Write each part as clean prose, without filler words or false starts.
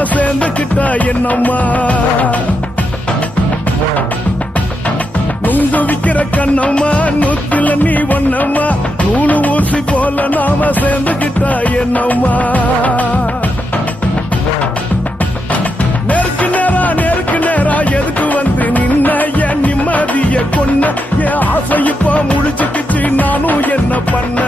நாம சேர்ந்துக்கிட்டா என்னம்மா நுங்கு விக்கிற கண்ணம்மா நூத்துல நீ ஒன்னம்மா நூலு ஊசி போல நாம சேர்ந்துக்கிட்டா என்னம்மா நேருக்கு நேரா எதுக்கு வந்து நின்ன என் நிம்மதிய கொன்ன என் ஆசை இப்ப முடிச்சுக்கிச்சு நானும் என்ன பண்ண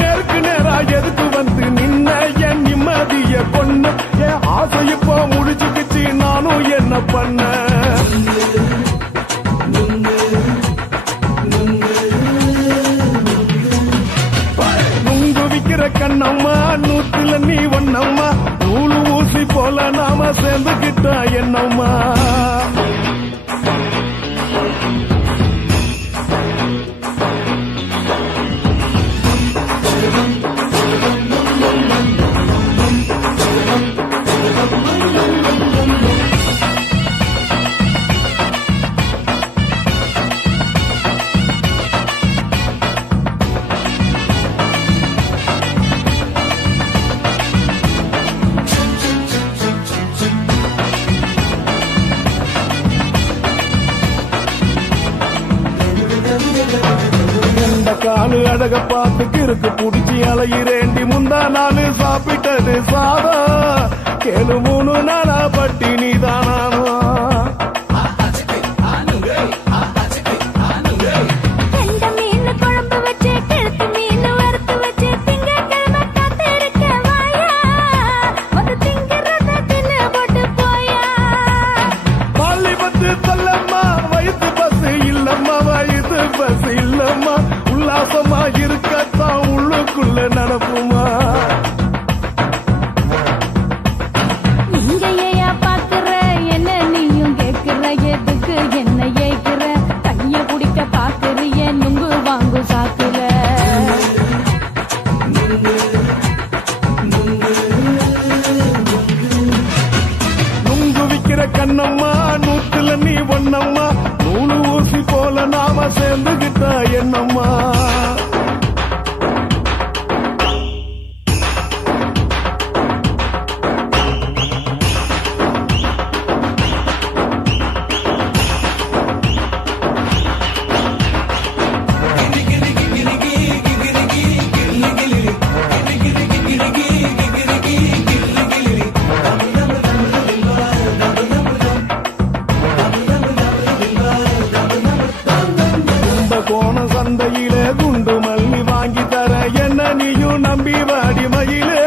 நேருக்கு நேரா எதுக்கு வந்து நின்ன என் நிம்மதிய கொன்ன என் ஆசை இப்ப முடிச்சுக்கிச்சு நானும் என்ன பண்ண நுங்கு விக்கிற கண்ணம்மா நூத்துல நீ ஒன்னம்மா நூலு ஊசி போல நாம சேர்ந்துக்கிட்டா என்னம்மா காலு அழக பார்த்துக்கு இருக்கு புடிச்சி அலையிறேண்டி முந்தா நாலு சாப்பிட்டது சாதா கேளு 3 நாளா பட்டினி தானானோ உல்லாசமா இருக்கத்தான் உள்ளுக்குள்ள நடப்புமா இங்கேயா பாக்குற என்ன நீயும் கேக்குற எதுக்கு என்ன ஏக்குற கைய குடிக்க பாக்குறிய நுங்கு வாங்கு சாக்குற நுங்கு விக்கிற கண்ணம்மா நூத்துல நீ ஒன்னம்மா நூலு ஊசி போல நாம சேர்ந்துகிட்டா என்னம்மா கோண சந்தையிலே குண்டு மல்லி வாங்கி தர என்ன நீயும் நம்பி வாடி மயிலே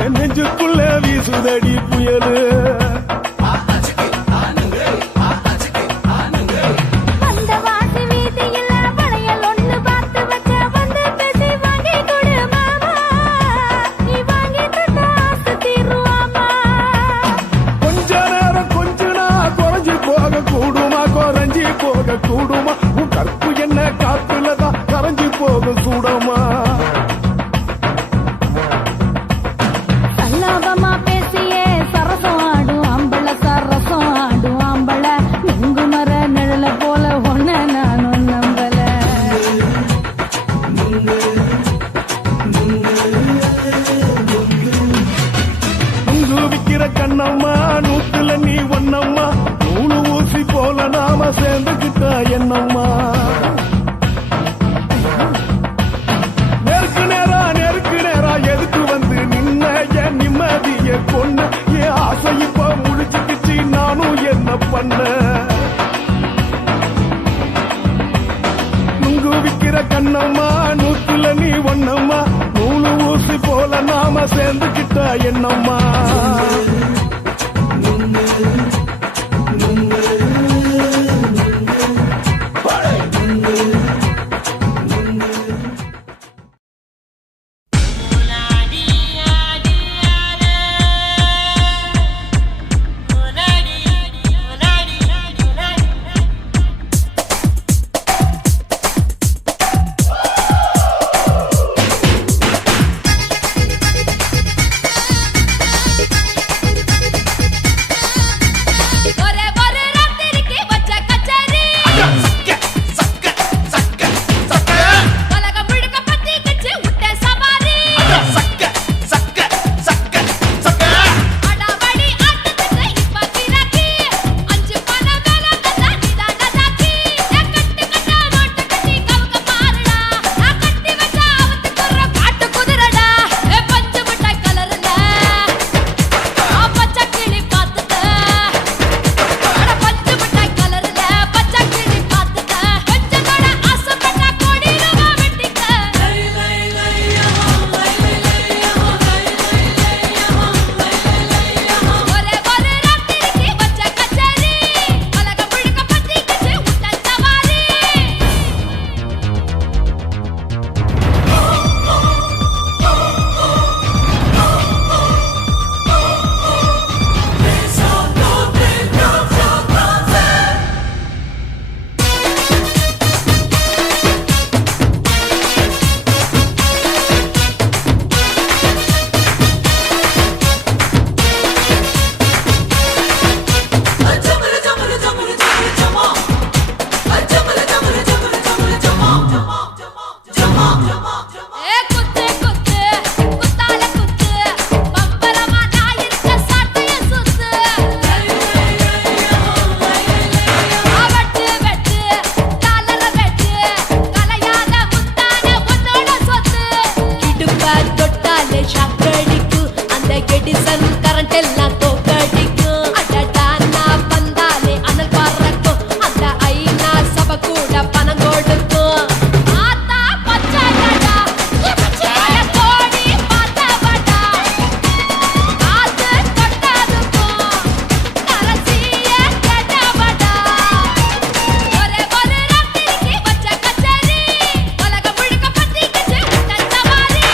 என் நெஞ்சுக்குள்ள வீசுதடி புயலு கொஞ்ச நேரம் கொஞ்சனா குறைஞ்சி போக கூடுமா குறைஞ்சி போக கூடுமா கற்பு என்ன காத்துலதான் கரைஞ்சி போக சூடமா சல்லாபமா பேசியே சரசம் ஆடும் ஆம்பள சரசம் ஆடும் ஆம்பள நுங்கு மர நிழல போல ஒன்ன நானும் நம்பல நுங்கு விக்கிற கண்ணம்மா நூத்துல நீ ஒன்னம்மா நூலு ஊசி போல நாம சேர்ந்துக்கிட்டா என்னம்மா நேருக்கு நேரா எதுக்கு வந்து நின்ன என் நிம்மதிய கொன்ன என் ஆசை இப்ப முடிச்சுக்கிச்சு நானும் என்ன பண்ண நுங்கு விக்கிற கண்ணம்மா நூத்துல நீ ஒன்னம்மா நூலு ஊசி போல நாம சேர்ந்துக்கிட்டா என்னம்மா கரண்ட் எல்லாம் தோக்கடிக்கும் அடடா நான் வந்தாலே அனல் பறக்கும் அந்த ஐநா சபை கூட பணம் கொடுக்கும் ஆத்தா பச்சைடா பச்சைய கோடி பார்த்தவடா காத்து கொட்டதுக்கும் கரசிய கேட்டவடா ஒரே ஒரு ராத்திரிக்கு வச்ச கச்சேரி உலகம் முழுக்க பத்திக்கிச்சு உட்டன் சவாரி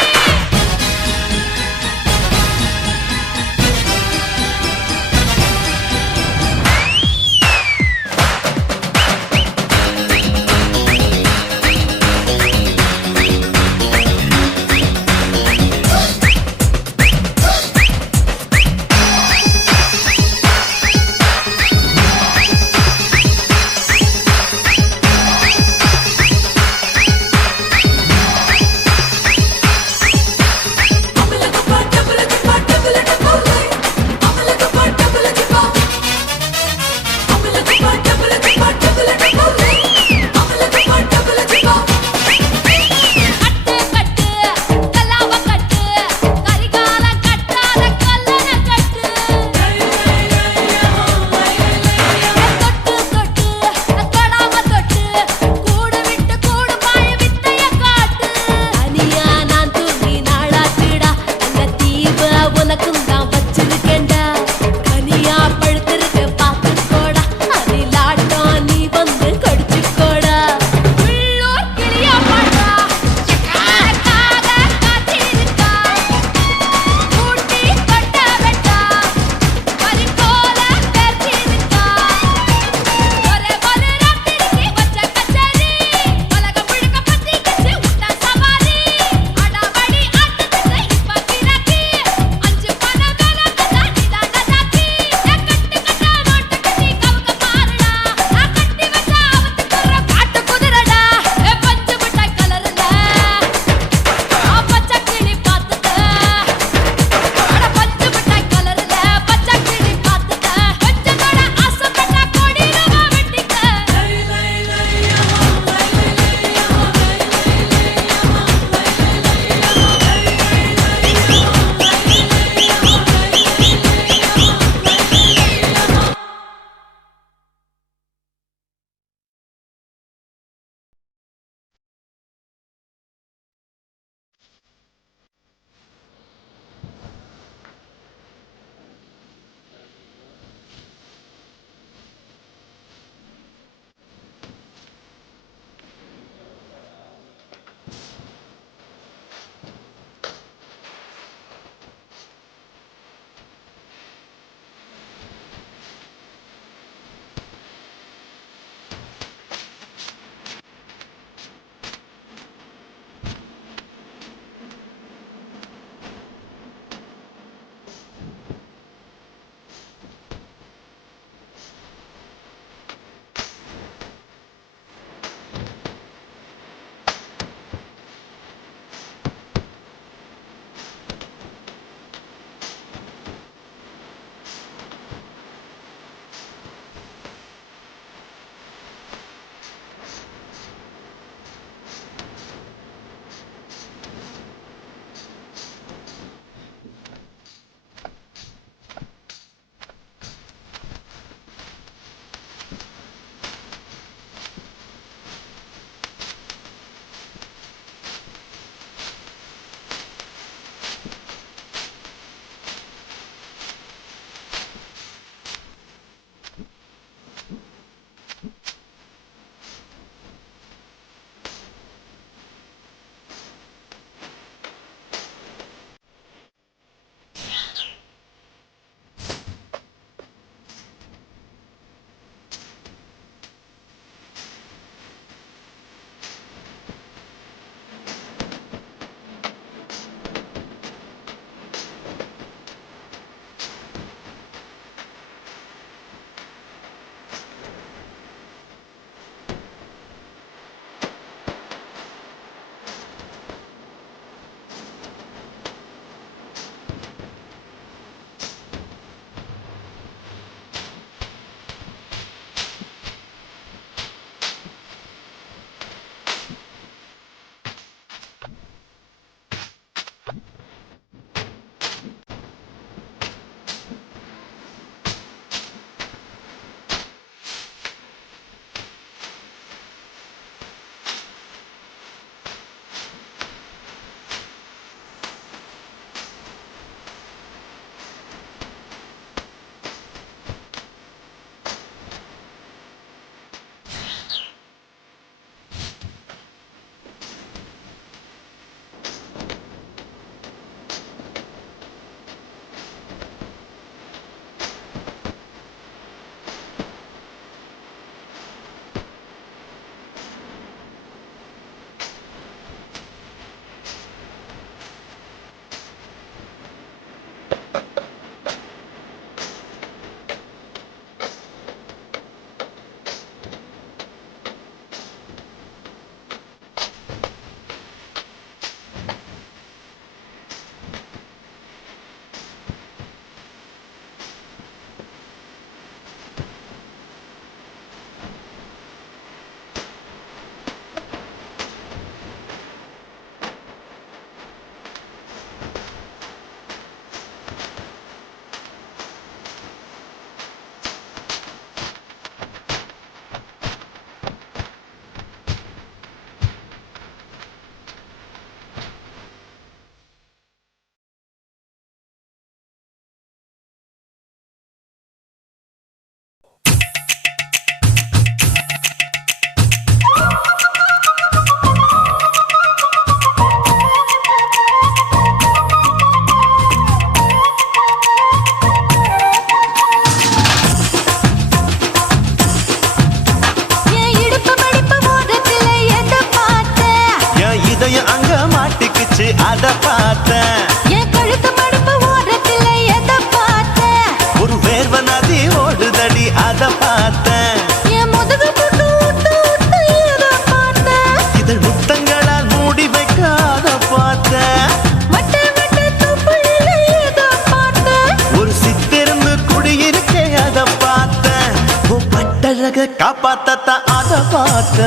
கட்டழக காப்பாத்தத்த அத பார்த்த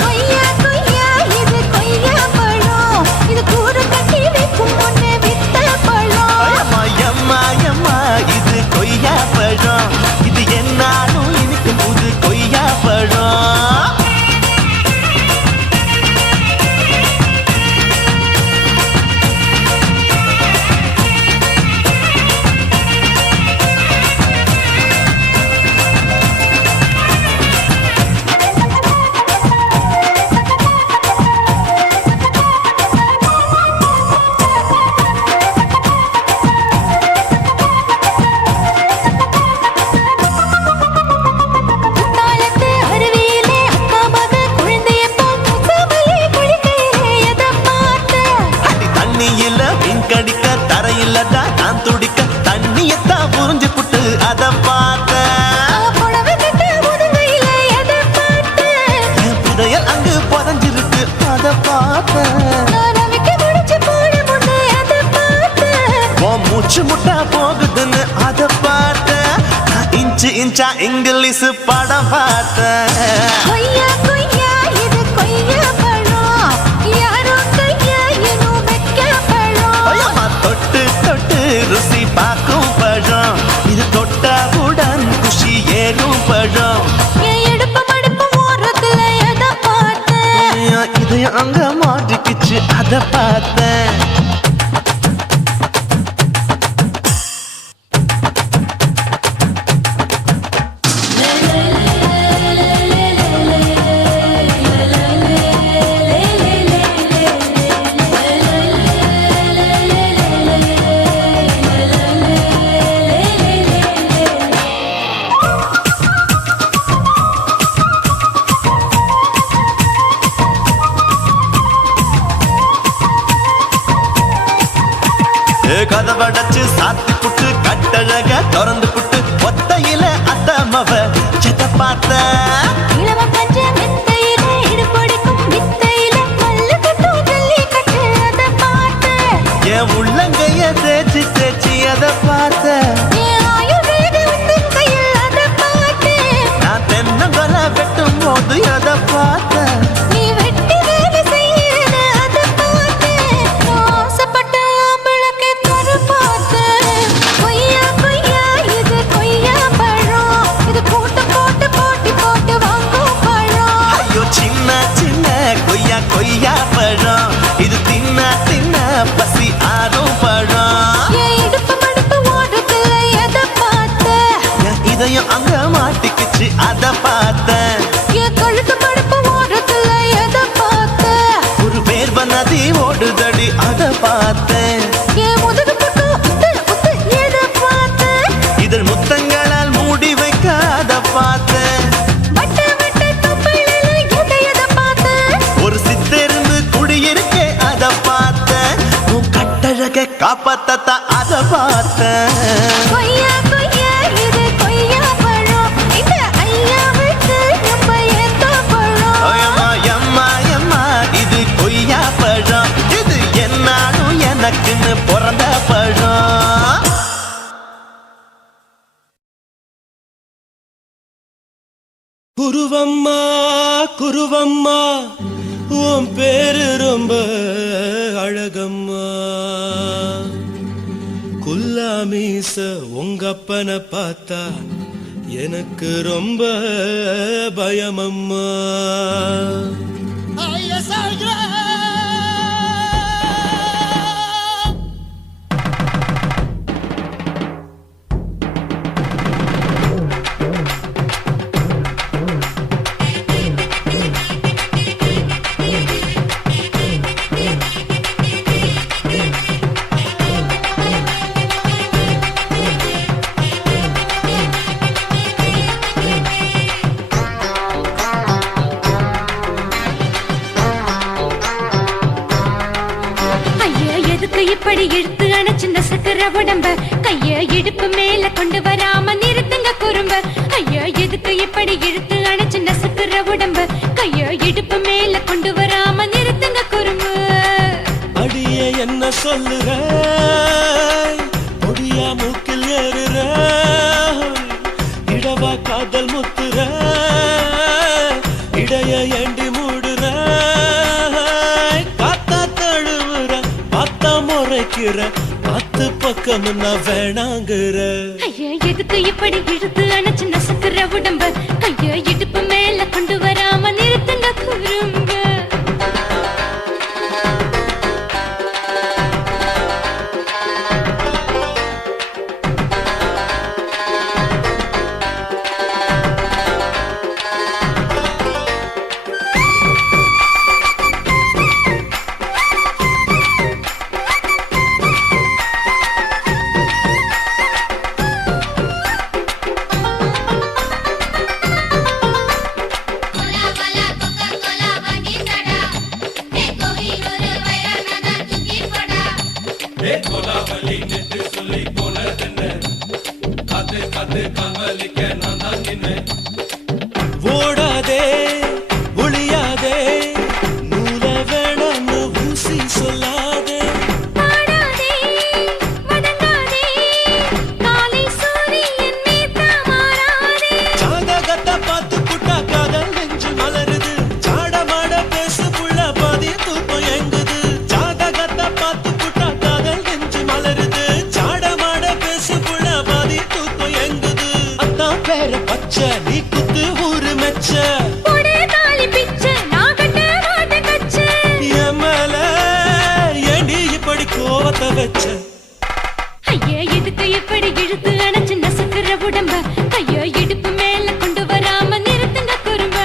கொய்யா கொய்யா இது கொய்யா பழம் இது கூறு கட்டி வைக்கும் முன்னே வித்த பழம் அம்மா எம்மா எம்மா இது கொய்யா பழம் இது என்னாலும் எனக்கு புது கொய்யா பழம் குத்தாலத்து அருவியிலே அக்கா மக குழந்தைய போல் முகமலே குளிக்கையிலே எதை பார்த்த அடி தண்ணியில மீன் கடிக்க தரையில்லடா நான் துடிக்க தண்ணியத்தான் புரிஞ்சு புட்டு அத பார்த்த புடவை கட்ட முதுகையிலே எதை பார்த்த என் புதையல் அங்கு புதஞ்சிருக்கு அத பார்த்த நான் அவைக்கு முடிச்சு போட முன்னே எதை பார்த்த உன் மூச்சு முட்டா போகுதுன்னு அத பார்த்த நான் இன்ச்சு இன்ச்சா இங்கிலீஷ் படம் பார்த்தேன் கொய்யா கொய்யா இது கொய்யா பழம் யாரோ கையா இன்னும் வைக்க பழம் ஐயம்மா தொட்டு தொட்டு ருசி பார்க்கும் பழம் இது தொட்டவுடன் குஷி ஏறும் பழம் என் இடுப்பு மடுப்பு ஓரத்துல எதை பார்த்தேன் என் இதயம் அங்க மாட்டிக்கிச்சு அத பார்த்தேன் கதவடைச்சு சாத்தி புட்டு கட்டழக திறந்து புட்டு ஒத்தையில அத்தமவ செத்த பார்த்த இளவ பஞ்ச மெத்தையில இடுப்படிக்கும் வித்தையில மல்லு கட்டும் ஜல்லி கட்டு அதை பார்த்தேன் என் உள்ளங்கைய தேய்ச்சி தேய்ச்சி அத பார்த்த என் ஆயுர்வேத உந்தன் கையில் அதை பார்த்தேன் நான் தென்னங்கொலை வெட்டும் போது அத பார்த்த நீ வெட்டி வேலை செய்யற அதை பார்த்தேன் ஆசைப்பட்ட ஆம்பளுக்கு தர பார்த்தேன் கொய்யா கொய்யா இது கொய்யா பழம் இது போட்டு போட்டு போட்டி போட்டு வாங்கும் பழம் ஐயோ சின்ன சின்ன கொய்யா கொய்யா பழம் இது தின்ன தின்ன பசி ஆறும் பழம் என் இடுப்பு மடுப்பு ஓடுறதுல எதை பார்த்தேன் என் இதயம் அங்க மாட்டிக்கிச்சு அத பார்த்தேன் என் கழுத்து மடுப்பு ஓடுறதுல எதை பார்த்தேன் ஒரு வேர்வ நதி ஓடுதடி அத பார்த்தேன் என் முதுகு பக்கம் உத்து உத்து எதை பார்த்தேன் இதழ் முத்தங்களால் மூடி வைக்க அத பார்த்தேன் வட்ட வட்ட தொப்பையில எதை பார்த்தேன் ஒரு சித்தெருந்து குடியிருக்கே அத பார்த்தேன் உன் கட்டழக காப்பாத்தத்த அத பார்த்தேன் கொய்யா கொய்யா இது கொய்யா பழம் இந்த ஐயாவுக்கு நம்ம எந்த பழம் அம்மா எம்மா எம்மா இது கொய்யா பழம் இது என்னாலும் எனக்குன்னு பிறந்த பழம் குருவம்மா குருவம்மா உன் பேரு ரொம்ப அழகம்மா குல்லாமீச உங்க அப்பனை பார்த்தா எனக்கு ரொம்ப பயமம்மா ஐயா எதுக்கு இப்படி இழுத்து அணைச்சிருந்த சக்கர உடம்ப கைய இடுப்பு மேல கொண்டு வராம நிறுத்துங்க குறும்ப ஐயா எதுக்கு இப்படி இழுத்து அணைச்சிருந்த சக்கர உடம்ப கைய இடுப்பு மேல கொண்டு வராம நிறுத்துங்க குறும்பு அடியே என்ன சொல்லுற ஒடியா மூக்கில் ஏறுற இடவா காதல் முத்துற முறைக்கிற பத்து பக்கம் நான் வேணாங்கிற ஐயா எதுக்கு இப்படி இழுத்து அணைச்சு நசுக்குற உடம்ப கைய இடுப்பு மேல கொண்டு வராம நிறுத்துங்க குறும்ப ஓடாதே ஒளியாதே நூல வேணான்னு ஊசி சொல்லாதே பாடாதே வதங்காதே காலை சூரியன் மீத மாறாதே ஜாதகத்தை பார்த்து புட்டா காதல் நெஞ்சு மலருது சாடமாட பேசு புள்ள பாதி தூக்கம் எங்குது ஜாதகத்தை பார்த்து புட்டா காதல் நெஞ்சு மலருது சாடமாட பேசு புள்ள பாதி தூக்கம் எங்குது அத்தான் பேர பச்சை நீ குத்து ஊரு மெச்ச போடே தாலி பிச்சை நான் கட்ட மாட்ட கச்சை எமல ஏண்டி இப்படி கோவத்தை வச்ச ஐயா எதுக்கு இப்படி இழுத்து அணைச்சு நசுக்குற உடம்ப கைய இடுப்பு மேல கொண்டு வராம நிறுத்துங்க குறும்ப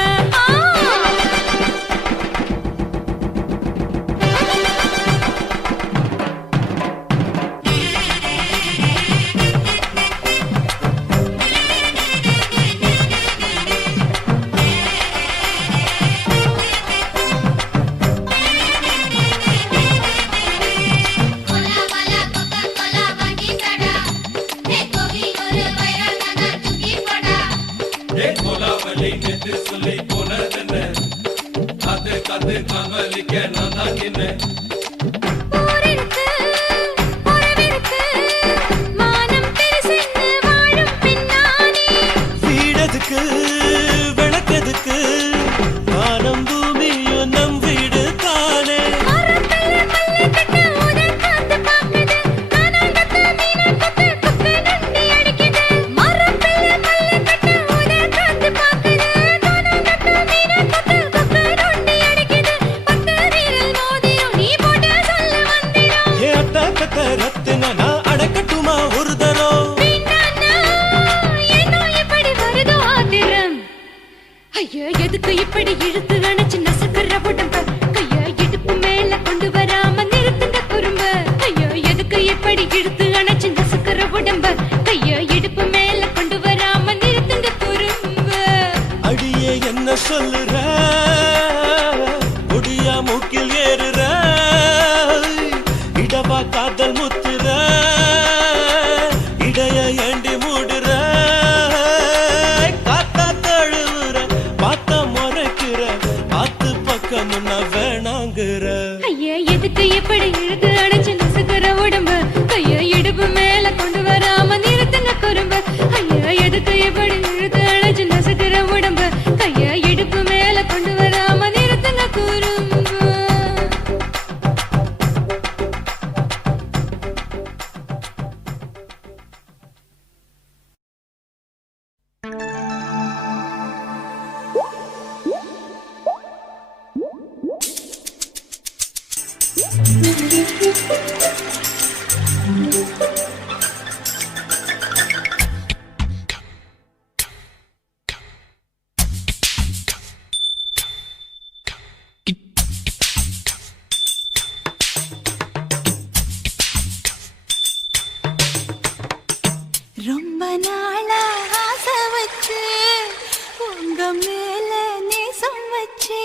ஊரிருக்கு உறவிருக்கு மானம் பெருசென்னு வாழும் பின்னானே வீடதுக்கு விளக்கதுக்கு வானம் பூமியும் நம் வீடு தானே மரத்துல மல்லி கட்டு உதன் காத்து பாக்குது கானாங்கத்து மீனாங்கத்து குக்கு நண்டி அடிக்குது மரத்துல மல்லி கட்டு உதன் காத்து பாக்குது கானாங்கத்து மீனாங்கத்து குக்கு நண்டி அடிக்குது பத்து வீரல் மோதிரம் நீ போட்ட சொல்ல வந்திடும் ஏ அத்த கத்த ரத்தின நான் அடக்கட்டுமா ஒரு தரம் வீணானா ஏனோ இப்படி வருதோ ஆத்திரம் ஐயா எதுக்கு இப்படி இழுத்து அணைச்சு நசுக்குற உடம்ப கைய இடுப்பு மேல கொண்டு வராம நிறுத்துங்க குறும்ப ஐயா எதுக்கு இப்படி இழுத்து அணைச்சு நசுக்குற உடம்ப கைய இடுப்பு மேல கொண்டு வராம நிறுத்துங்க குறும்ப அடியே என்ன சொல்லுற ஒடியா மூக்கில் ஏறுற இடவா காதல் முத்துற இடைய ஏண்டி மூடுற காத்தா தழுவுற பார்த்த முறைக்கிற ஆத்து பக்கம் நான் வேணாங்கிற ஐயா எதுக்கு இப்படி இழுத்து அணைச்சு நசுக்குற உடம்ப கைய இடுப்பு மேல கொண்டு வராம நிறுத்துங்க குறும்ப ஐயா எதுக்கு இப்படி இழுத்து அணைச்சு நசுக்குற உடம்ப கைய இடுப்பு மேல கொண்டு வராம நிறுத்துங்க குறும்ப ரொம்ப நாளா ஆசை வச்சு உங்க மேல நேசம் வச்சு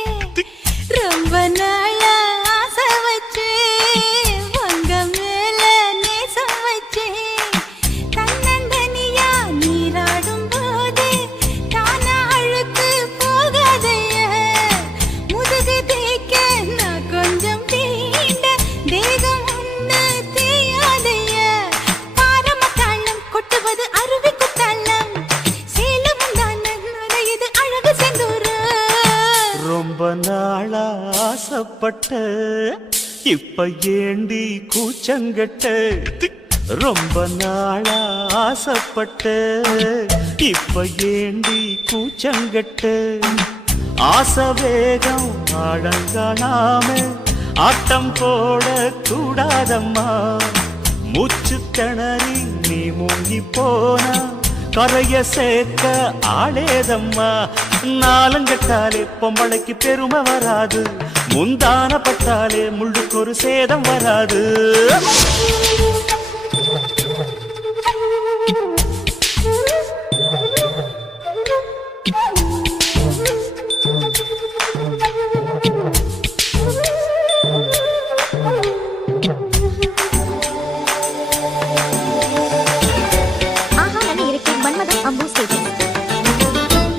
ரொம்ப நாளா ஆசை வச்சு உங்க மேல நேசம் வச்சு தன்னந்தனியா நீராடும் போது தானா அழுக்கு போகாதைய முதுகு தேய்க்க நான் கொஞ்சம் தீண்ட தேகம் ஒண்ணு தேயாதைய பாரமத்தாளம் கொட்டுவது அருவி குத்தாளம் சேலம் தான நுரையுது அழகு செந்தூர ரொம்ப நாளா ஆசைப்பட்ட இப்ப ஏண்டி கூச்சங்கட்ட ரொம்ப நாளா ஆசைப்பட்ட இப்ப ஏண்டி கூச்சங்கட்ட ஆசை வேகம் ஆழங்கானாம ஆட்டம் போட கூடாதம்மா மூச்சு திணறி நீ மூங்கி போனா கரைய சேர்க்க ஆளேதம்மா நாலங்கட்டாலே பொம்பளைக்கு பெருமை வராது முந்தான பட்டாலே முள்ளுக்கு ஒரு சேதம் வராது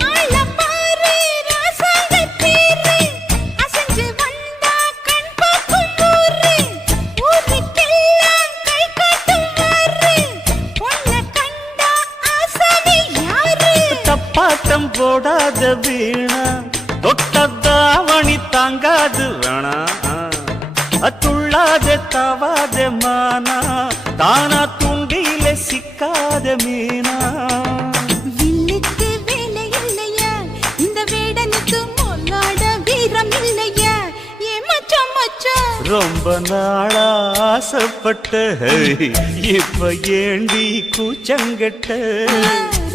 ஆளப்பாரு ராசாங்கத்தீரு அசஞ்சு வந்தா கண் பார்க்கும் ஊரு ஊருக்கெல்லாம் கை காட்டும் வாரு பொண்ண கண்டா ஆசாமி யாரு தப்பாட்டம் போடாத வீணா தொட்டதாவணி தாங்காது வேணா துள்ளாத தவாத மானா தானா துண்டியில சிக்காத மீனா வில்லுக்கு வேலை இல்லையா இந்த வேடனுக்கு மொல்லாட வீரம் இல்லையா ஏ மச்சான் மச்சான் ரொம்ப நாளா ஆசைப்பட்ட இப்ப ஏண்டி கூச்சங்கட்ட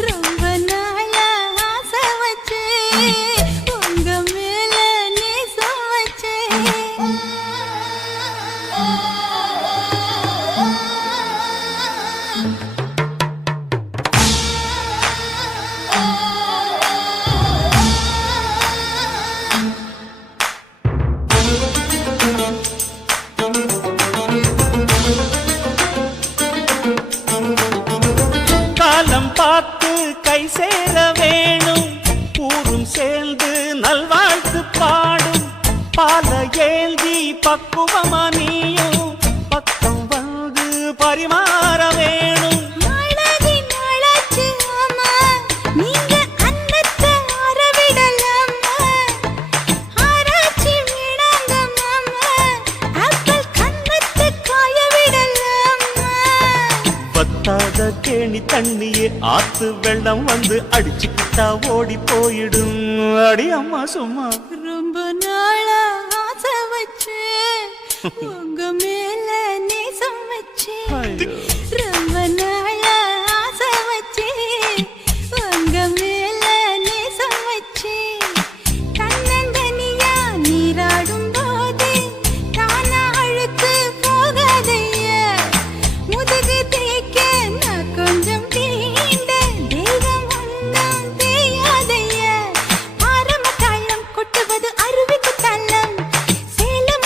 ரொம்ப நாளா ஆசை வச்சு உங்க மேல நேசம் வச்சு காலம் பார்த்து கை சேர வேணும் ஊரும் சேர்ந்து நல்வாழ்த்து பாடும் பால ஏந்தி பக்குவமா நீயும் பக்கம் வந்து பரிமாற வேணும் நாளாகி நாளாச்சு ஆமா நீங்க அன்னத்தை ஆரவிடலாமா ஆராய்ச்சி விடாங்க மாமா ஆப்பிள் கன்னத்தை காய விடலாமா பத்தாத கேணி தண்ணியே ஆத்து வெள்ளம் வந்து அடிச்சுக்கிட்டா ஓடி போயிடும் அடி அம்மா சும்மா ரொம்ப நாளா ஆசை வச்சு உங்க மேல நேசம் வச்சு ஐயோ. ரொம்ப நாளா ஆசை வச்சு உங்க மேல நேசம் வச்சு தன்னந்தனியா நீராடும் போது தானா அழுக்கு போகாதையா முதுகு தேய்க்க நான் கொஞ்சம் தீண்ட தேகம் ஒன்றும் தேயாதையா ஆரம்ப தாளம் கொட்டுவது அருவிக்கு தள்ளம் சேலம்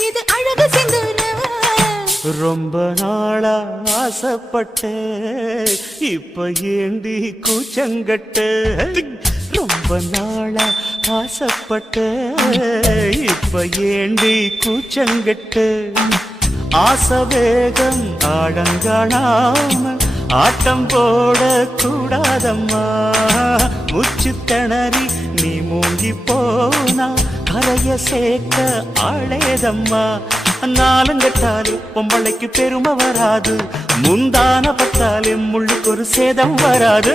இது அழகு சிந்துரம் ரொம்ப நாளா ஆசைப்பட்ட இப்ப ஏண்டி கூச்சங்கட்ட ரொம்ப நாளா ஆசைப்பட்ட இப்ப ஏண்டி கூச்சங்கட்ட ஆசை வேகம் ஆடங்காணாம ஆட்டம் போட கூடாதம்மா முச்சு திணறி நீ மூங்கி போனா கரைய சேர்க்க ஆளேதம்மா நாலங்கட்டாலே பொம்பளைக்கு பெருமை வராது முந்தான பட்டாலே முள்ளுக்கு ஒரு சேதம் வராது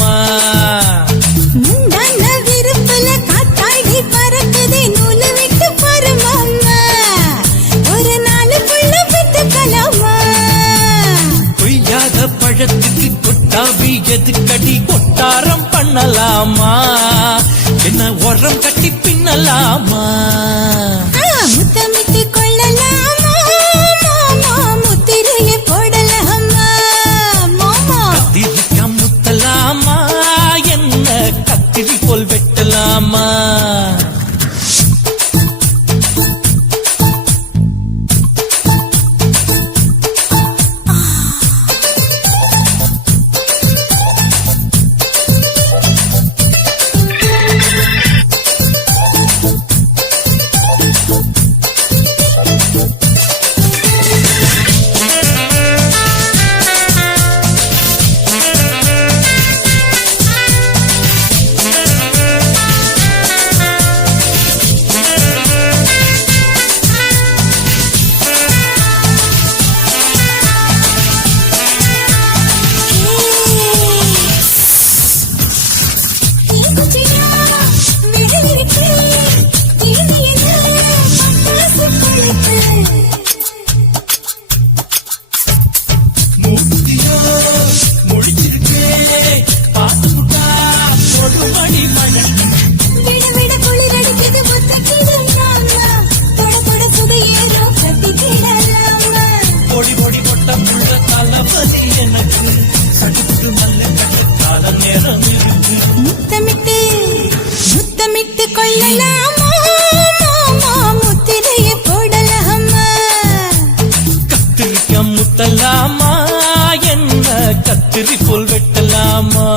பண்ணலாமா முந்தான விருப்பல காத்தாடி பறக்குதே நூலை விட்டு பாரு மாமா ஒரு நாளுக்குள்ள விட்டுக்கலாமா கொய்யாத பழத்துக்கு கொட்டாவி எதுக்கடி கொட்டாரம் பண்ணலாமா என்ன உரம் கட்டி பின்னலாமா முத்தமிட்டு கொள்ளலாமா மாமா முத்திரையை போடலாமா மாமா கத்திரிக்கா முத்தலாமா என்ன கத்திரி போல் வெட்டலாமா முத்தமிட்டு கொள்ளலாமா மாமா முத்திரையை போடலாமா கத்திரிக்கா முத்தலாமா என்ன கத்திரி போல் வெட்டலாமா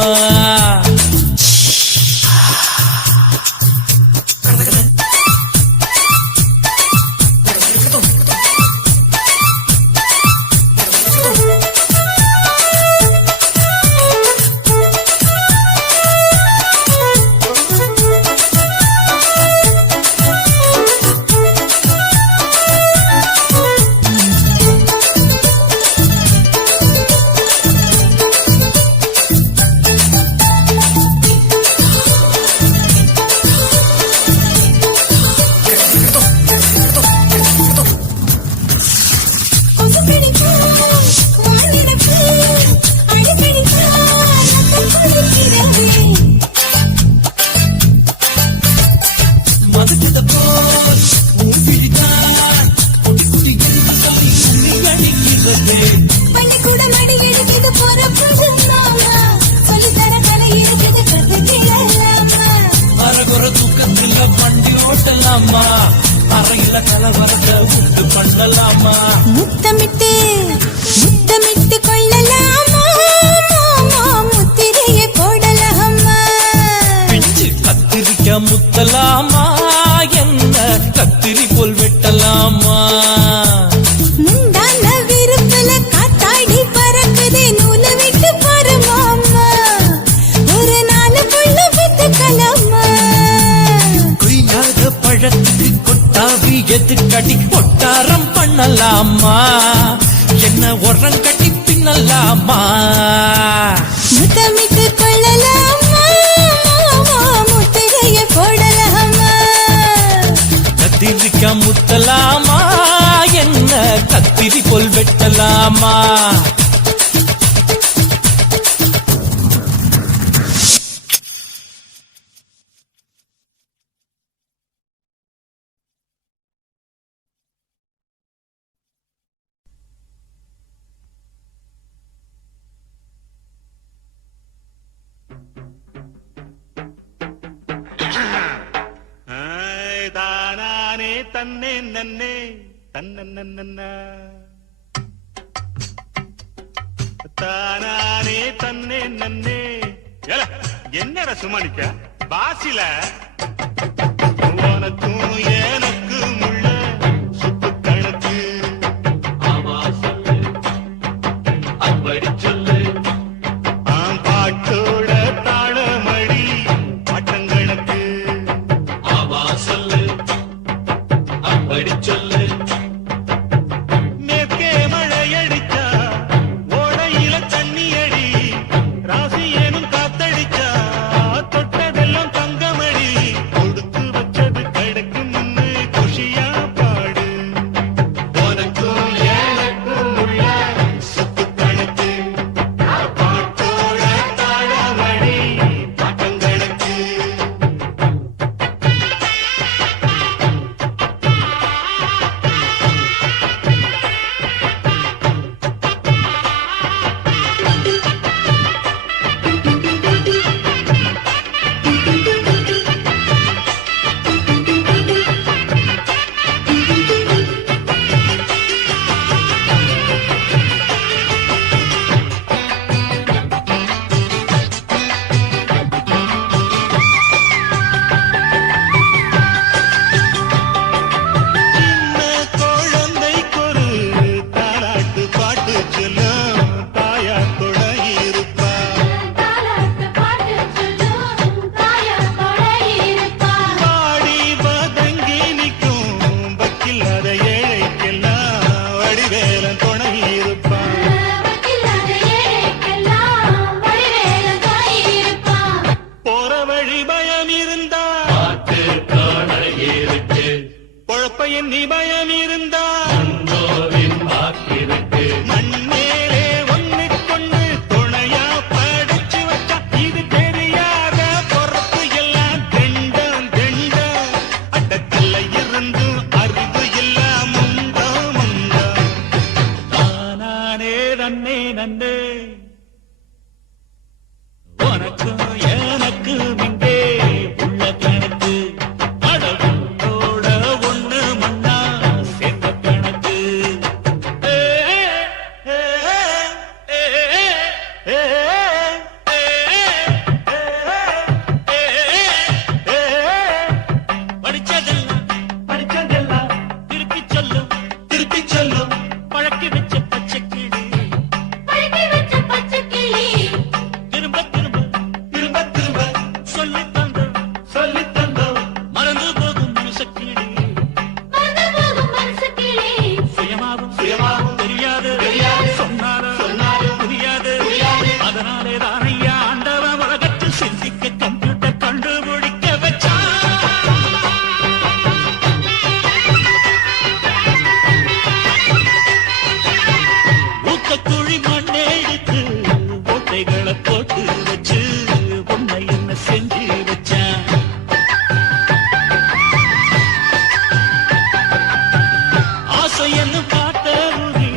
அறையில கலவரத்தை உண்டு பண்ணலாமா முத்தமிட்டு முத்தமிட்டு கொள்ளலாமா மாமா முத்திரையை போடலாமா பிஞ்சு கத்திரிக்கா முத்தலாமா என்ன கத்திரி போல் வெட்டலாமா முந்தான விருப்பல காத்தாடி பறக்குதே நூலை விட்டு பாரு மாமா ஒரு நாளுக்குள்ள விட்டுக்கலாமா கொய்யாத பழத்துக்கு கொட்டாவி எதுக்கடி கொட்டாரம் பண்ணலாமா என்ன உரம் கட்டி பின்னலாமா முத்தமிட்டு கொள்ளலாமா மாமா முத்திரையை போடலாமா கத்திரிக்கா முத்தலாமா என்ன கத்திரி போல் வெட்டலாமா தானானே தன்னே நன்னே தன்னே தானானே தன்னே நன்னே என்னடா சுமானிக்க பாசில உனக்கும் எனக்கும் உள்ள சுப்பு கணக்கு அப்படி சொல்லு பாட்டோட தாளமடி பாட்டங்கணக்கு சொல்லு அப்படி சொல்லு மேற்கே மழையடிச்சா ஓடையில தண்ணி அடி ராசி ஏனும் காத்தடி பையன் நீ பயம் இருந்தா மண்ணேலே ஒன்னுக்கொன்னு துணையா படிச்சு வச்சா இது தெரியாத பொறுப்பு எல்லாம் தெண்டம் தெண்டம் அட்டக்கல்ல இருந்து அறிவு எல்லாம் முண்டா முண்டா நானே நன்னே நன்னே உனக்கு எனக்கு மிங்கே உள்ள கணக்கு அடவுண்டோட ஒண்ணு மண்ணா சேர்ந்த கணக்கு படிச்சதெல்லாம் திருப்பி சொல்லும் பழக்கி வச்ச பச்சை கிளி திரும்ப திரும்ப சொல்லி தந்தோம் மறந்து போகும் மனுஷக்கிளி சுயமாகும் தெரியாது சொன்னாலும் புரியாது அதனாலே தானையா ஆண்டவன் உலகத்தில் சிந்திக்க கம்ப்யூட்டர் கண்டுபிடிக்க வச்சா ஊக்கக்குழி மண்ணை எடுத்து ஓட்டைகளை போட்டு வச்சு உன்னை என்ன செஞ்சு வச்சான் ஆசை என்னும் காட்ட ஊதி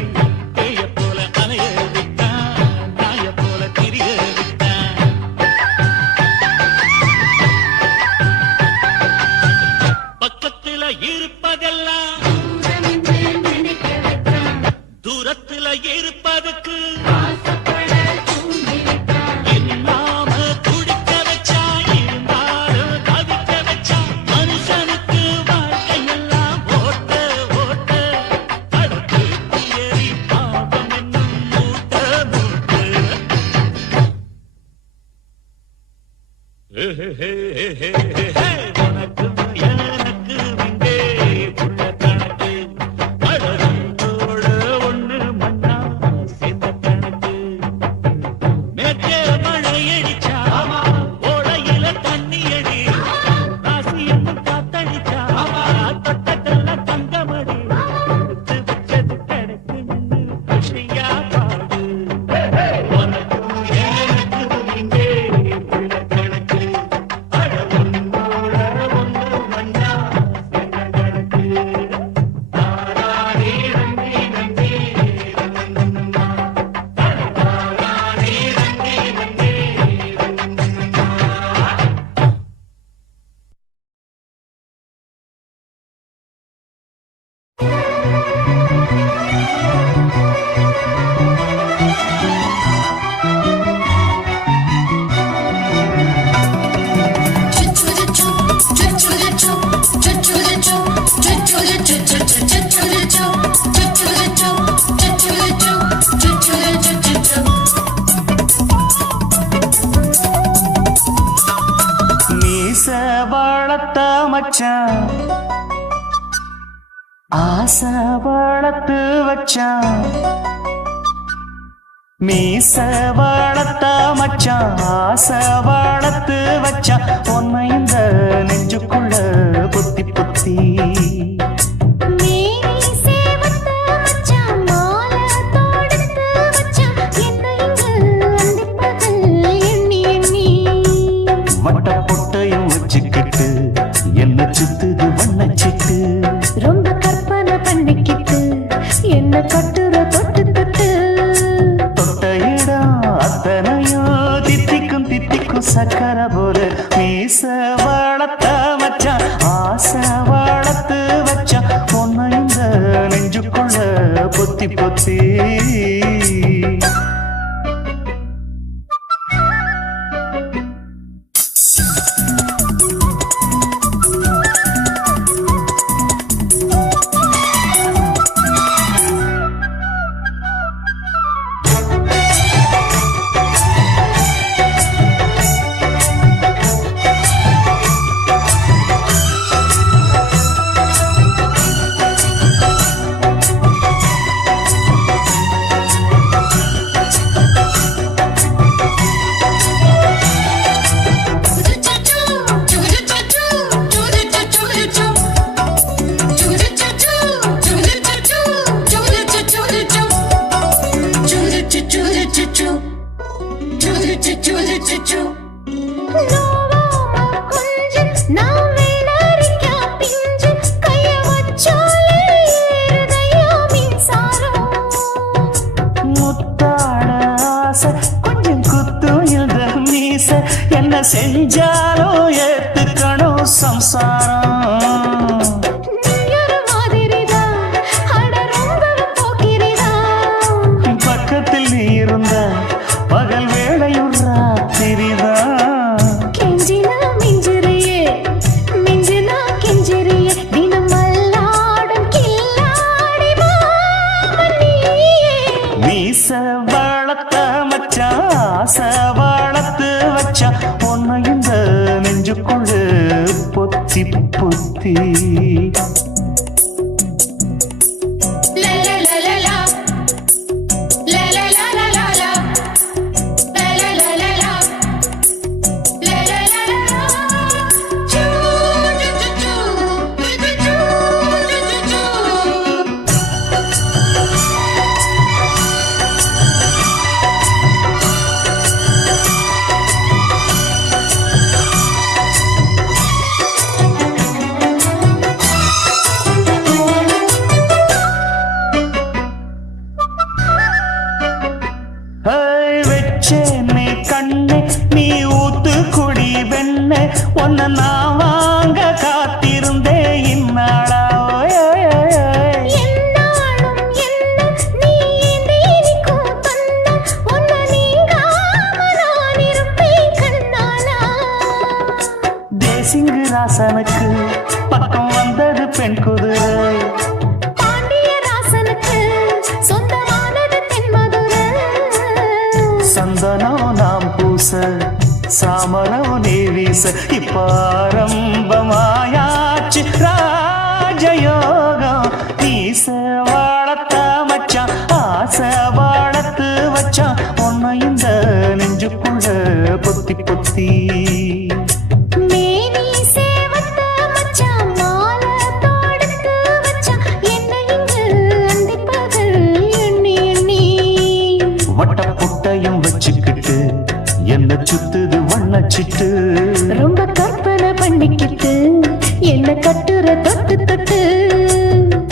பேய போல அலைய விட்டான் நாய போல திரிய விட்டான் பக்கத்துல இருப்பதெல்லாம் தூரத்துல இருப்பதுக்கு இல்லாம துடிக்க வச்சா இருந்தாலும் தவிக்க வச்சா மனுஷனுக்கு வாழ்க்கையெல்லாம் ஓட்ட அடுத்து ஏறி பாவம் என்னும் மூட்ட உனக்கு எனக்கு மிங்கே உள்ள கணக்கு அடவுண்டோட ஒண்ணு மண்ணா சேர்ந்த கணக்கு மேற்கே மழையடிச்சா ஓடையில தண்ணி அடி ராசி என்னும் காத்தடிச்சா தொட்டதெல்லாம் தங்கமடி எடுத்து வச்சது கிடக்கு நின்னு குஷியா பாடு உனக்கு எனக்கு மிங்கே உள்ள கணக்கு அடவுண்டோட ஒண்ணு மண்ணா சேர்ந்த கணக்கு தாரானே நன்றி நன்றி நன்னன்னா தாரானே நன்றி நன்றி நன்னன்னா மீச வளர்த்த மச்சான் ஆசை வளர்த்து வச்சான் மீச வளர்த்த மச்சான் ஆசை வளர்த்து வச்சான் உன்னை இந்த நெஞ்சுக்குள்ள புத்தி புத்தி வட்ட பொட்டையும் வச்சுக்கிட்டு என்ன சுத்துது வண்ணச்சிட்டு ரொம்ப கற்பனை பண்ணிக்கிட்டு என்ன கட்டுற தொட்டு தொட்டு தொட்ட இடம் அத்தனையும் தித்திக்கும் சக்கர போல மீச வளர்த்த மச்சான் ஆசை வளர்த்து வச்சான் பொண்ணு இந்த நெஞ்சுக்குள்ள பொத்தி பொத்தி செஞ்சாலும் ஏத்துக்கணும் சம்சாரம். நீயொரு மாதிரிதான், அட ரொம்பவும் போக்கிரிதான். பக்கத்தில் நீ இருந்த பகல் வேளையும் ராத்திரிதான். கெஞ்சினா மிஞ்சிறியே, மிஞ்சினா கெஞ்சிறியே, தினம் மல்லாடும் கில்லாடி மாமன் நீயே. மீச வளர்த்த மச்சான் ஆசை வளர்த்து வச்சான் உன்னை இந்த நெஞ்சுக்குள்ளு பொத்தி பொத்தி. வச்சேனே கண்ணே நீ ஊத்து குடி வெண்ணே உன்னை நான் வாங்க காத்திருந்தே இந்நாளா. என்னாலும் என்ன நீ நீரிக்கும் தந்த, உன்னை நீங்காம நான் இருப்பேன் கண்ணாலா. தேசிங்கு ராசனுக்கு பக்கம் வந்தது பெண் குதிரை. பாண்டிய ராசனுக்கு சொந்தமானது தென்மதுரை. சந்தனம் நாம் பூச சாமரம் நீ வீச இப்ப ஆரம்பமாயாச்சு ராஜயோகம். நீச வாழத்த மச்சான் ஆசை வாழத்து வச்சான் உன்னை இந்த நெஞ்சுக்குள்ள பொத்தி பொத்தி. மேனி சேவத்த மச்சான் மாலை தொடுத்து வச்சான் என்னை இங்கு அந்திப்பகல் எண்ணி எண்ணி. வட்ட புட்டையும் வச்சுக்கிட்டு என்ன சுத்துது வண்ணச்சிட்டு. ரொம்ப கற்பனை பண்ணிக்கிட்டு என்ன கட்டுற தொட்டு தொட்டு.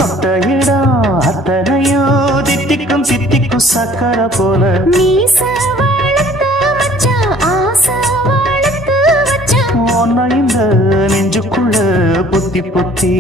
தொட்ட இடம் அத்தனையும் தித்திக்கும் தித்திக்கும் சக்கரை போல. மீச வளர்த்த மச்சான் ஆசை வளர்த்து வச்சான் உன்னை இந்த நெஞ்சுக்குள்ள பொத்தி பொத்தி.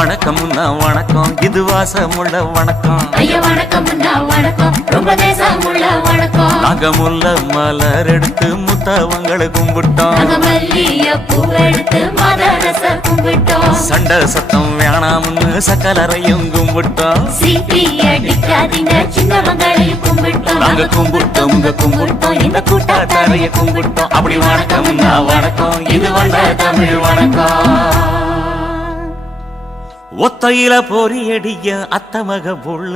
வணக்கம்னா வணக்கம் இது வாசமுள்ள வணக்கம் ஐயா வணக்கம் வணக்கம் ரொம்ப தேசமுள்ள வணக்கம் நாங்க முல்ல மலர் எடுத்து முத்தவங்களை கும்பிட்டோம் நாங்க மல்லிய பூவெடுத்து மதரச கும்பிட்டோம் சண்டை சத்தம் வேணாம்னு சக்கலரையும் கும்பிட்டோம் சீட்டி அடிக்காதீங்க சின்னவங்களையும் கும்பிட்டோம் நாங்க கும்பிட்டோம் கும்பிட்டோம் இந்த கூட்டாத்தாரைய கும்பிட்டோம் அப்படி வணக்கம்னா வணக்கம் இது வந்த தமிழ் வணக்கம் ஒத்தையில பொறியடிய அத்தமக புள்ள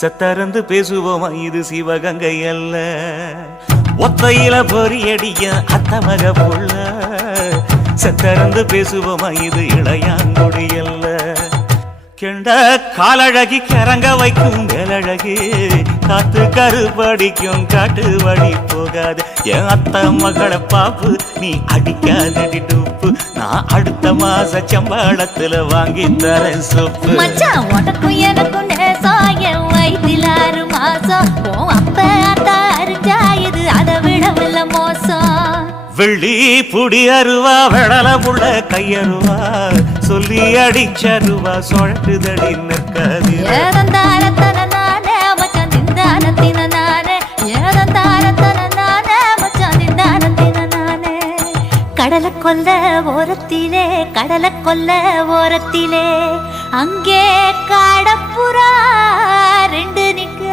செத்தறந்து பேசுவோமா இது சிவகங்கை அல்ல ஒத்தையில பொறியடிய அத்தமக புள்ள செத்தறந்து பேசுவோமா இது இளையாங்குடி அல்ல கெண்ட காலழகி கரங்க வைக்கும் வேலழகி காத்து கருப்படிக்கும் காட்டு வழி போகாது என் அத்த மகளை பாப்பு நீ அடிக்காதடி டூப்பு நான் அடுத்த மாச சம்பளத்துல வாங்கி தரேன் சொப்பு மச்சான் உனக்கும் எனக்கும் நேசம் என் வயிற்றில் 6 மாசம் உன் அப்ப அத்தா அரிஞ்சா இது அதை விடவில்லை மோசம் வெள்ளி புடி அருவா வெடல புள்ள கையருவா சொல்லி அடிச்சருவா சொழட்டுதடி நிற்காது ஏதந்தாரத்தன நானே மச்சான் திண்டானத்தின நானே ஏதந்தாரத்தன நானே மச்சான் திண்டானத்தின நானே கடலை கொல்ல ஓரத்திலே அங்கே காடப்புறா ரெண்டு நிக்க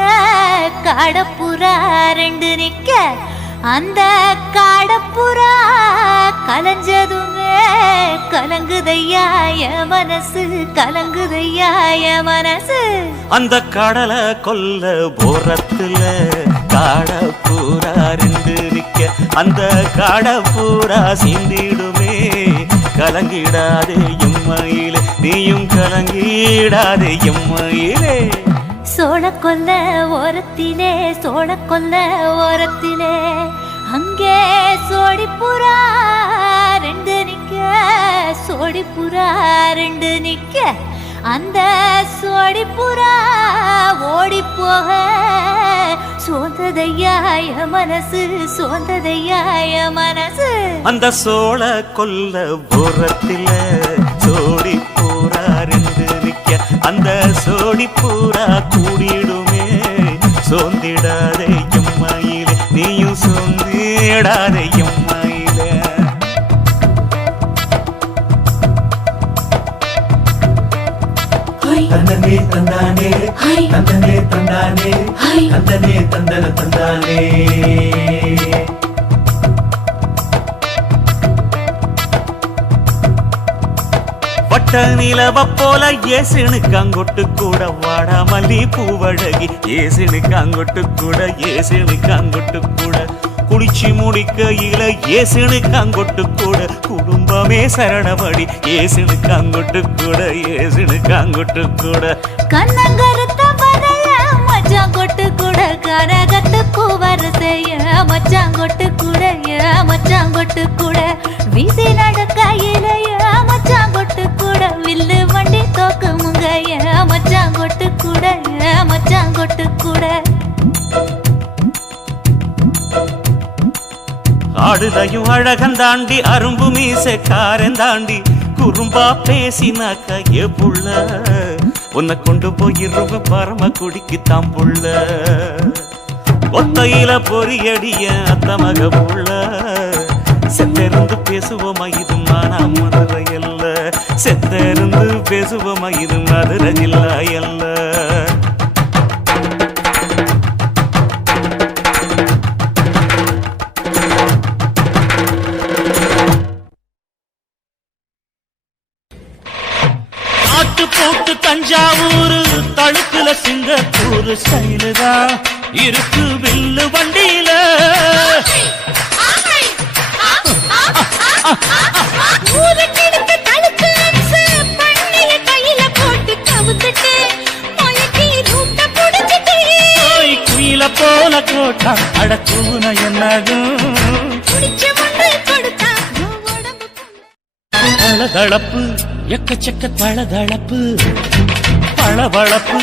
அந்த காடப்புறா கலஞ்சதுமே கலங்குதையா என் மனசு அந்த கடலை கொல்ல போரத்துல காடப்பூரா ரெண்டு நிக்க அந்த காடப்பூரா சிந்திடுமே கலங்கிடாதே எம்மையிலே நீயும் கலங்கிடாதே எம்மையிலே சோழக்கொல்ல ஓரத்திலே அங்கே சோடிப்புறா ரெண்டு நிக்க அந்த சோடிப்புறா ஓடி போக சோந்ததையாய மனசு அந்த சோழ கொல்ல போரத்தில சோடி பூரா ரெண்டு நிக்க அந்த சோடி பூரா கூடிடுமே சோந்திடாதே எம்மையிலே நீயும் சோந்திடாதே எம்மையிலே தந்தனே தந்தானே தந்தனே தந்தானே தந்தனே தந்தன தந்தானே வட்ட நிலவ போல ஏசினுக்காங்கொட்டு கூட வாடா மல்லி பூவழகி ஏசினுக்காங்கொட்டு கூட குளிச்சு முடிக்கையில ஏசினுக்காங்கொட்டு கூட குடும்பமே சரணபடி ஏசினுக்காங்கொட்டு கூட கண்ணங்கருத்த வரைய மச்சாங்கொட்டு கூட கரகத்துக்கு வரிசைய மச்சாங்கொட்டு கூட வீசி நடக்கையிலைய மச்சாங்கொட்டு கூட வில்லு வண்டி தோக்கு முங்கைய மச்சாங்கொட்டு கூட ஆடுதையும் அழகந்தாண்டி அரும்பு மீசக்காரன் தாண்டி குறும்பா பேசினாக்க ஏ புள்ள உன்னை கொண்டு போயிருவ பரம குடிக்கு தாம் புள்ள ஒத்தையில பொறியடிய அத்தமக புள்ள செத்தெருந்து பேசுவோமா இது மானா மதுரை அல்ல செத்தெருந்து பேசுவோமா இது மதுரை ஜில்லா அல்ல போட்டு தஞ்சாவூர் தழுக்குல சிங்கப்பூர் ஸ்டைலுதான் இருக்கு வில்லு வண்டியில குயில போல கோட்டா அடக்கூன என்னதும் தளதளப்பு எக்கச்சக்க தளதளப்பு பளபளப்பு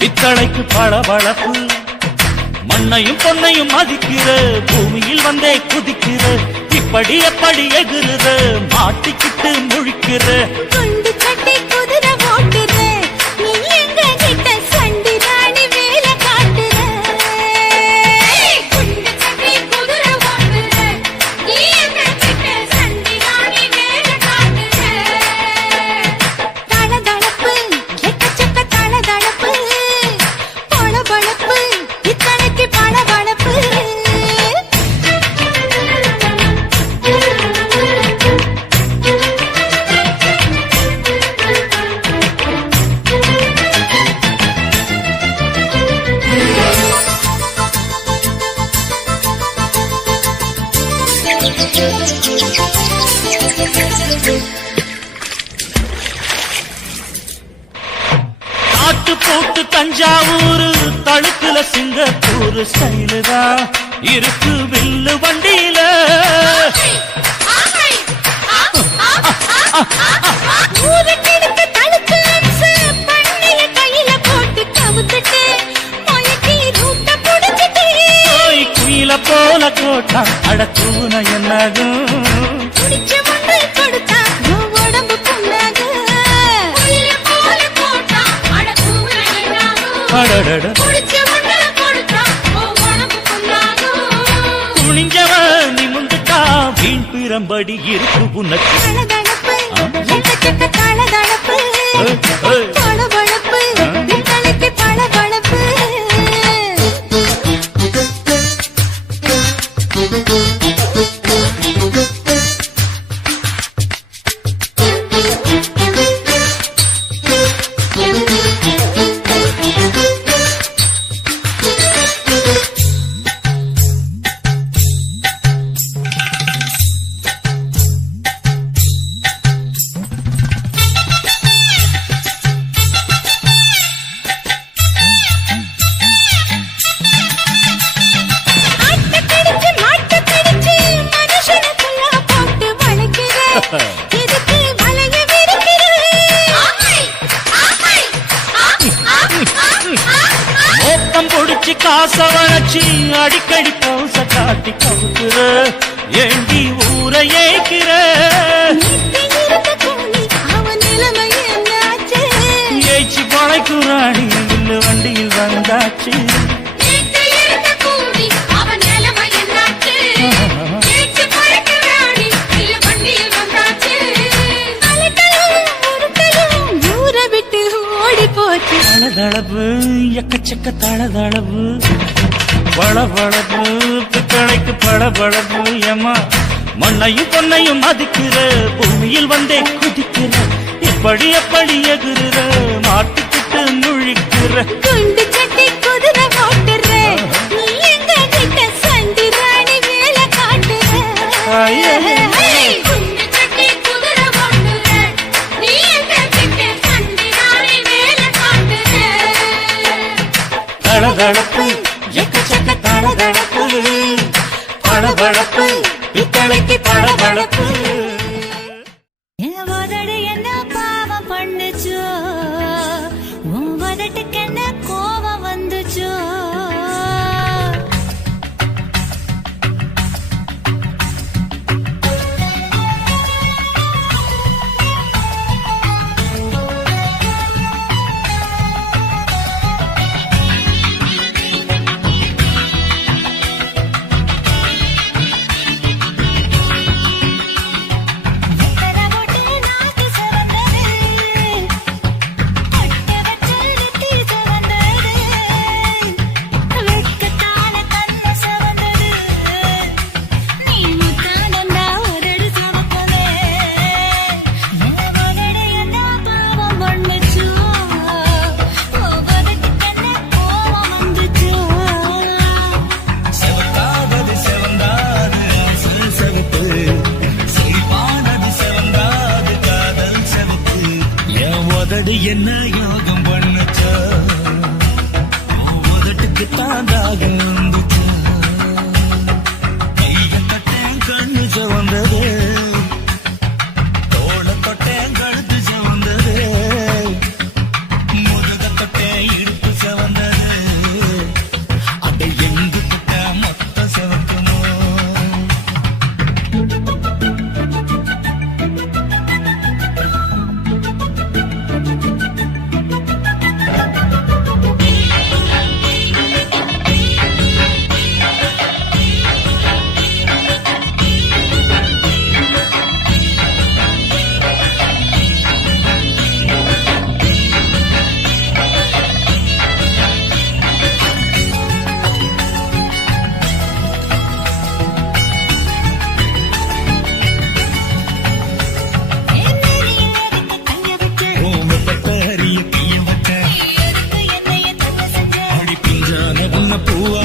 பித்தளைக்கு பளபளப்பு மண்ணையும் பொன்னையும் மதிக்கிற பூமியில் வந்தே குதிக்கிற இப்படி எப்படி எகுறுற மாட்டிக்கிட்டு முழிக்கிற குண்டு கட்டி குதிரை காட்டு போட்டு தஞ்சாவூர் தழுக்குல சிங்கப்பூர் ஸ்டைலு தான் இருக்கு வில்லு வண்டியில. ஊருக்கெடுத்து தடுத்து அம்சு, பண்ணைய கையில போட்டு கவுத்துட்டு, மொயக்கி ரூட்ட புடிச்சிட்டு, குயில போல கோட்டா அடத்தூன என்னாகும். புடிச்ச ஒன்று கொடுத்தா உன் உடம்பு புண்ணாகும். குயில போல போட்டா அட தூண என்னாகும். அடடட புடிச்ச ஒன்று கொடுத்தா உன் உடம்பு புண்ணாகும். துணிஞ்சவன் நிமிந்துட்டா வீண் பிறம்படி இருக்கு உனக்கு. தளதளப்பு, எக்கச்சக்க தளதளப்பு, பளபளப்பு, எங்களுக்கு பளபளப்பு. ஆட்டக்கடிச்சு, மாட்டக்கடிச்சு, மனுஷனுக்குள்ள போட்டு வளைக்கிற. எதுக்கு வளைய விரிக்கிற? மோப்பம் பொடிச்சு காச வளைச்சு அடிக்கடி பவுச காட்டி கவுக்குற. ஏண்டி ஊரை ஏய்க்கிற? நீட்டி இருக்க கூலி, அவன் நிலைமை என்னாச்சு? ஏய்ச்சி பழைக்குறாடி வில்லு வண்டியில் வந்தாச்சு. நீட்டி இருக்க கூலி, அவன் நிலைமை என்னாச்சு? ஏச்சு பறக்கிறாடி, இல்ல வண்டியில் வந்தாச்சு. அலட்டலும், உருட்டலும், ஊரை விட்டு ஓடி போச்சு. தளதளவு எக்கச்சக்க தளதளவு வளவளவு பித்தளைக்கு பளபளவு. ஏமா மண்ணையும் பொன்னையும் மதிக்கிற, பூமியில் வந்தே குதிக்கிற. இப்படி எப்படி எகுற, மாட்டுக்கிட்டு முழிக்கிற. குண்டு சட்டி குதிரை ஓட்டுற, நீ எங்க கிட்ட சண்டி ராணி வேலை காட்டுற. குண்டு சட்டி குதிரை ஓட்டுற, நீ எங்க கிட்ட சண்டி ராணி வேலை காட்டுற. தளதளப்பு எக்கச்சக்க தளதளப்பு பளபளப்பு பித்தளைக்கு பளபளப்பு. என் உதடு என்ன பாவம் பண்ணுச்சோ, உன் உதட்டுக்கு என்ன கோபம் வந்துச்சோ. என்ன யோகம் பண்ணுச்சா, உதட்டுக்கு தாண்டாக வந்துச்சா. கைய தொட்டேன் கண்ணு சவந்தது, தோள தொட்டேன் கழுத்து சவந்தது, முருக தொட்டேன் இடுப்பு சவந்தது. அதை எங்கு தொட்ட மொத்த சவக்குமோ. பூவ